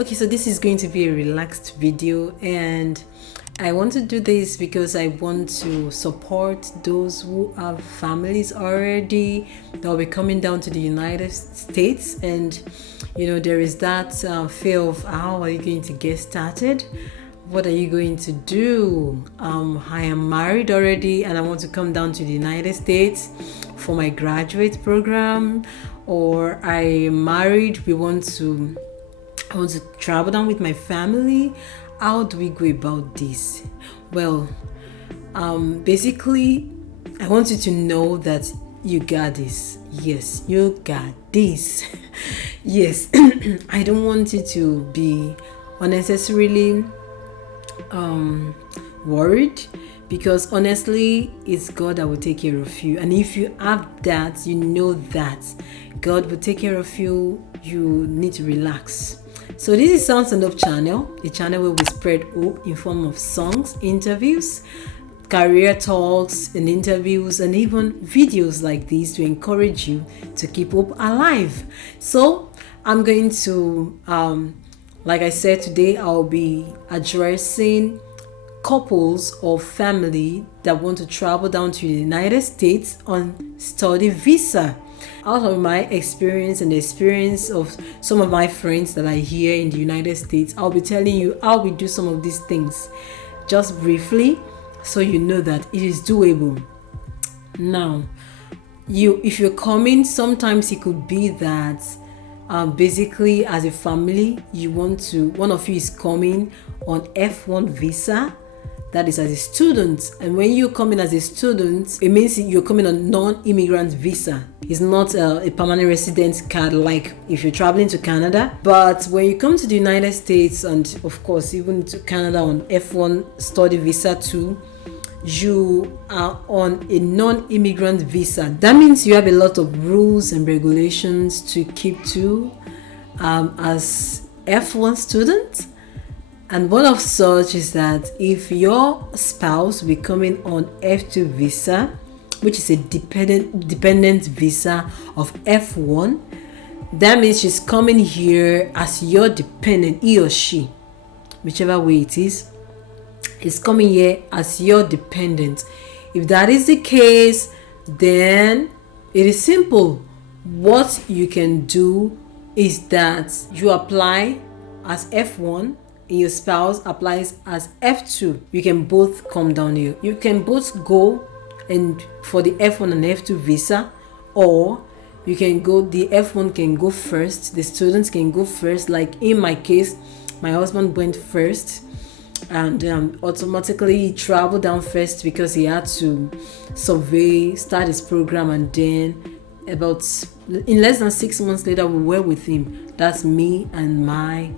Okay, so this is going to be a relaxed video, and I want to do this because I want to support those who have families already that will be coming down to the United States. And there is that fear of how are you going to get started? What are you going to do? I am married already and I want to come down to the United States for my graduate program, or I am married, I want to travel down with my family. How do we go about this? Well, basically, I want you to know that you got this. Yes, you got this. Yes, I don't want you to be unnecessarily worried, because honestly, it's God that will take care of you. And if you have that, you know that God will take care of you. You need to relax. So this is Sound Stand Up channel, a channel where we spread hope in form of songs, interviews, career talks and interviews, and even videos like these to encourage you to keep hope alive. So I'm going to, like I said, today I'll be addressing couples or family that want to travel down to the United States on study visa. Out of my experience and the experience of some of my friends that are here in the United States, I'll be telling you how we do some of these things just briefly, so you know that it is doable. Now, if you're coming, sometimes it could be that basically as a family, one of you is coming on F1 visa. That is as a student, and when you come in as a student, it means you're coming on non-immigrant visa. It's not a permanent resident card like if you're traveling to Canada. But when you come to the United States, and of course even to Canada on F1 study visa too, you are on a non-immigrant visa. That means you have a lot of rules and regulations to keep to as F1 student. And one of such is that if your spouse will be coming on F2 visa, which is a dependent visa of F1, that means she's coming here as your dependent, he or she, whichever way it is coming here as your dependent. If that is the case, then it is simple. What you can do is that you apply as F1, and your spouse applies as F2. You can both come down here. You can both go and for the F1 and F2 visa, or you can go, the F1 can go first, the students can go first. Like in my case, my husband went first, and automatically he traveled down first because he had to start his program, and then in less than 6 months later we were with him. That's me and my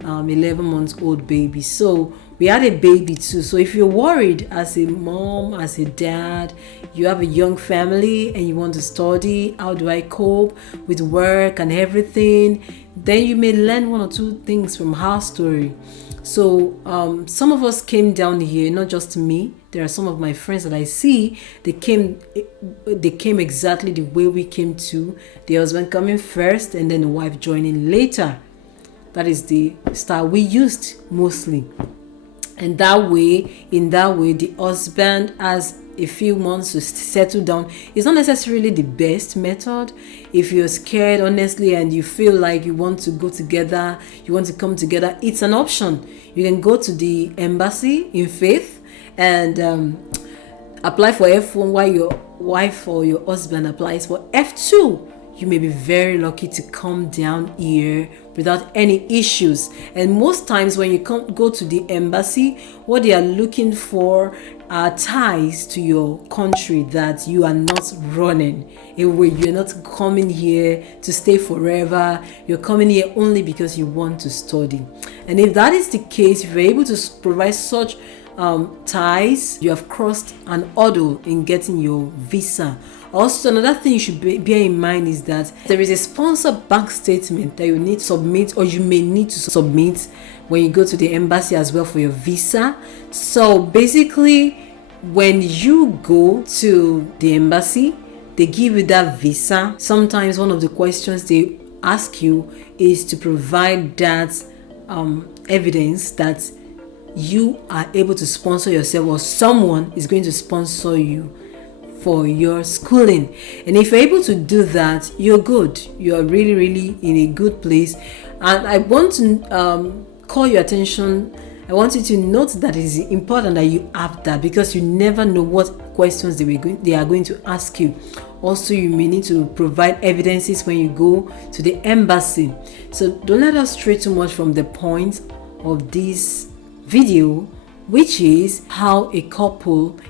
11-month-old baby. So we had a baby too. So if you're worried as a mom, as a dad, you have a young family and you want to study, how do I cope with work and everything, then you may learn one or two things from our story. So some of us came down here, not just me. There are some of my friends that I see, they came exactly the way we came to, the husband coming first and then the wife joining later. That is the style we used mostly. And in that way, the husband has a few months to settle down. It's not necessarily the best method. If you're scared, honestly, and you feel like you want to go together, you want to come together, it's an option. You can go to the embassy in faith and apply for F1 while your wife or your husband applies for F2. You may be very lucky to come down here without any issues. And most times when you go to the embassy, what they are looking for are ties to your country, that you are not running away. You're not coming here to stay forever. You're coming here only because you want to study. And if that is the case, if you're able to provide such ties, you have crossed an hurdle in getting your visa. Also, another thing you should bear in mind is that there is a sponsored bank statement that you need to submit, or you may need to submit when you go to the embassy as well for your visa. So basically, when you go to the embassy, they give you that visa. Sometimes one of the questions they ask you is to provide that evidence that you are able to sponsor yourself, or someone is going to sponsor you for your schooling. And if you're able to do that, you're good. You're really, really in a good place. And I want to call your attention. I want you to note that it is important that you have that, because you never know what questions they are going to ask you. Also, you may need to provide evidences when you go to the embassy. So don't let us stray too much from the point of this video, which is how a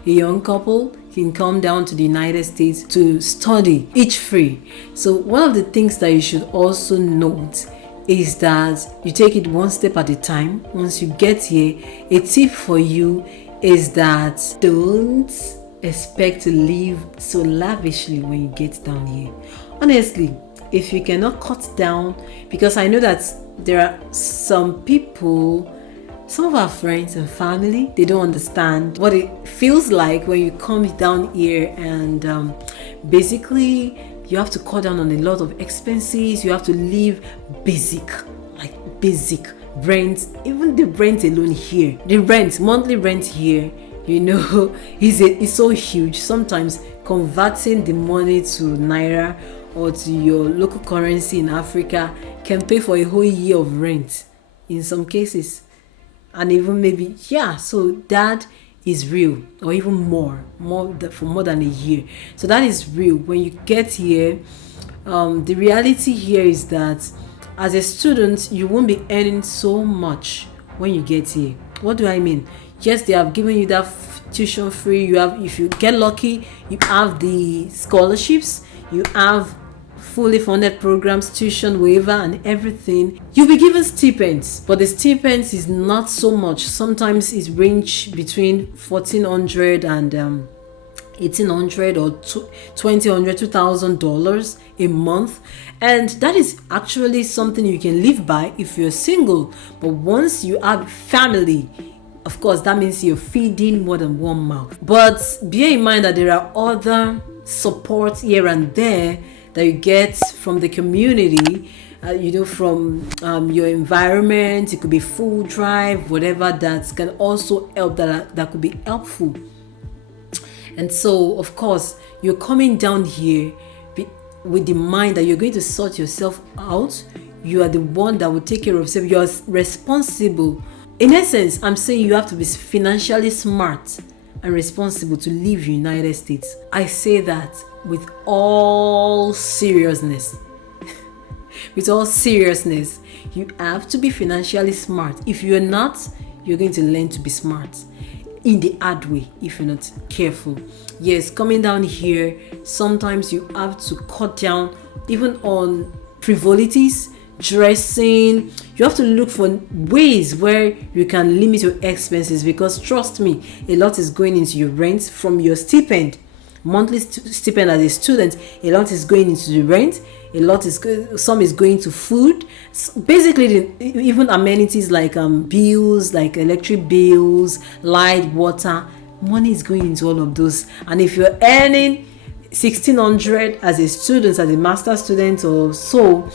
young couple can come down to the United States to study, each free. So one of the things that you should also note is that you take it one step at a time. Once you get here, a tip for you is that don't expect to live so lavishly when you get down here. Honestly, if you cannot cut down, because I know that there are some people, some of our friends and family, they don't understand what it feels like when you come down here, and basically you have to cut down on a lot of expenses. You have to live basic rent. Even the rent alone here, monthly rent here, is so huge. Sometimes converting the money to naira or to your local currency in Africa can pay for a whole year of rent in some cases. And even maybe, so that is real, or even more for more than a year. So that is real. When you get here, the reality here is that as a student, you won't be earning so much when you get here. What do I mean? Yes, they have given you that tuition free. You have, if you get lucky, you have the scholarships, you have fully funded programs, tuition waiver and everything. You'll be given stipends, but the stipends is not so much. Sometimes it's range between $1,400 and $1,800 or $2,000, $2,000 a month, and that is actually something you can live by if you're single. But once you have family, of course, that means you're feeding more than one mouth. But bear in mind that there are other supports here and there that you get from the community, from your environment. It could be food drive, whatever, that can also help, that could be helpful. And so, of course, you're coming down here with the mind that you're going to sort yourself out. You are the one that will take care of yourself. You're responsible. In essence, I'm saying you have to be financially smart and responsible to live in the United States. I say that with all seriousness. With all seriousness, you have to be financially smart. If you're not, you're going to learn to be smart in the hard way if you're not careful. Yes, coming down here, sometimes you have to cut down even on frivolities, dressing. You have to look for ways where you can limit your expenses, because trust me, a lot is going into your rent from your stipend. Monthly stipend as a student, a lot is going into the rent, some is going to food. Basically, even amenities like bills, like electric bills, light, water, money is going into all of those. And if you're earning $1,600 as a student, as a master student or so,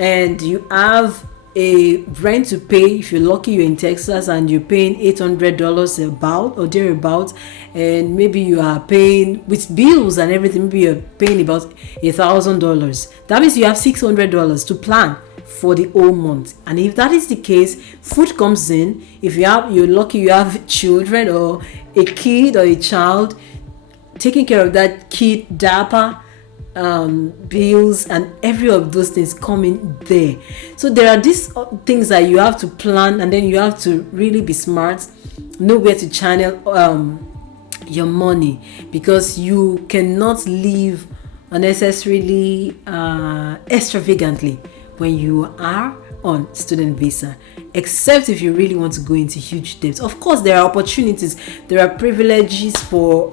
and you have a rent to pay, if you're lucky, you're in Texas and you're paying $800 about or thereabout, and maybe you are paying with bills and everything, maybe you're paying about $1,000. That means you have $600 to plan for the whole month. And if that is the case, food comes in. If you're lucky, you have children or a kid or a child, taking care of that kid, diaper, bills and every of those things coming there. So there are these things that you have to plan, and then you have to really be smart, know where to channel your money, because you cannot live unnecessarily extravagantly when you are on student visa, except if you really want to go into huge debts. Of course, there are opportunities, there are privileges for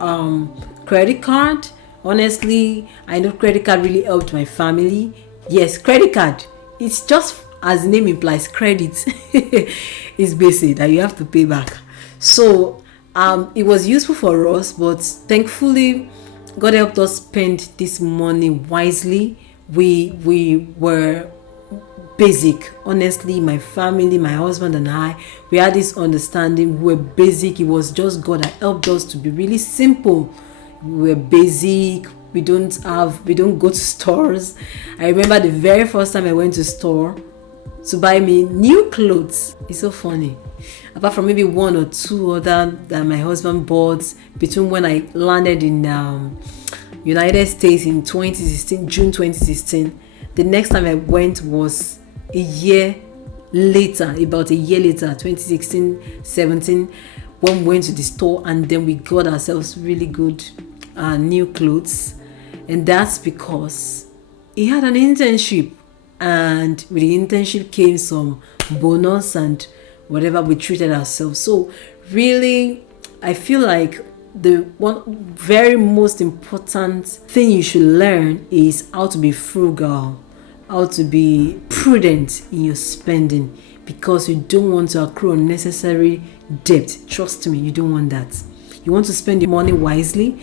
credit card. Honestly, I know credit card really helped my family. Yes, credit card, it's just as the name implies, credit is basic that you have to pay back. So it was useful for us, but thankfully God helped us spend this money wisely. We were basic. Honestly, my family, my husband and I, we had this understanding. We were basic. It was just God that helped us to be really simple. We were basic. We don't go to stores. I remember the very first time I went to store to buy me new clothes. It's so funny. Apart from maybe one or two other that my husband bought between when I landed in United States in 2016, June 2016. The next time I went was a year later, about a year later, 2016, 17, when we went to the store, and then we got ourselves really good new clothes. And that's because he had an internship, and with the internship came some bonus and whatever. We treated ourselves. So really, I feel like the one very most important thing you should learn is how to be frugal, how to be prudent in your spending, because you don't want to accrue unnecessary debt. Trust me, you don't want that. You want to spend your money wisely.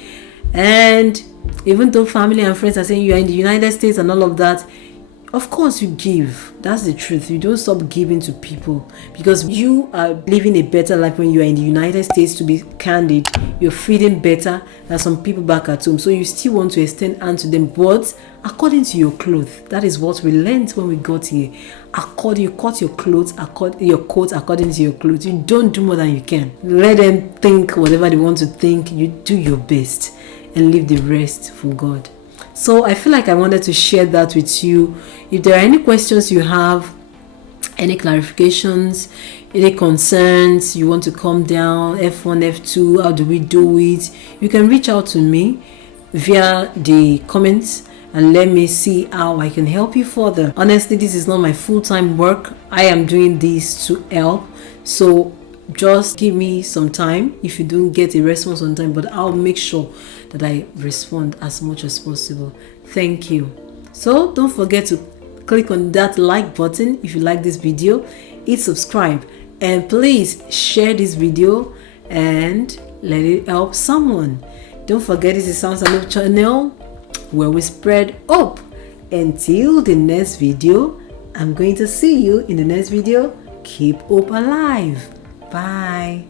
And even though family and friends are saying you are in the United States and all of that, of course you give. That's the truth. You don't stop giving to people, because you are living a better life when you are in the United States. To be candid, you're feeding better than some people back at home. So you still want to extend hand to them, but according to your clothes. That is what we learned when we got here. You cut your clothes, your coat according to your clothes. You don't do more than you can. Let them think whatever they want to think. You do your best and leave the rest for God. So I feel like I wanted to share that with you. If there are any questions you have, any clarifications, any concerns, you want to come down, F1, F2, how do we do it? You can reach out to me via the comments and let me see how I can help you further. Honestly, this is not my full-time work. I am doing this to help. So just give me some time if you don't get a response on time, but I'll make sure that I respond as much as possible. Thank you. So don't forget to click on that like button if you like this video, hit subscribe, and please share this video and let it help someone. Don't forget, this is Sounds and Love channel where we spread hope. Until the next video, I'm going to see you in the next video. Keep hope alive. Bye.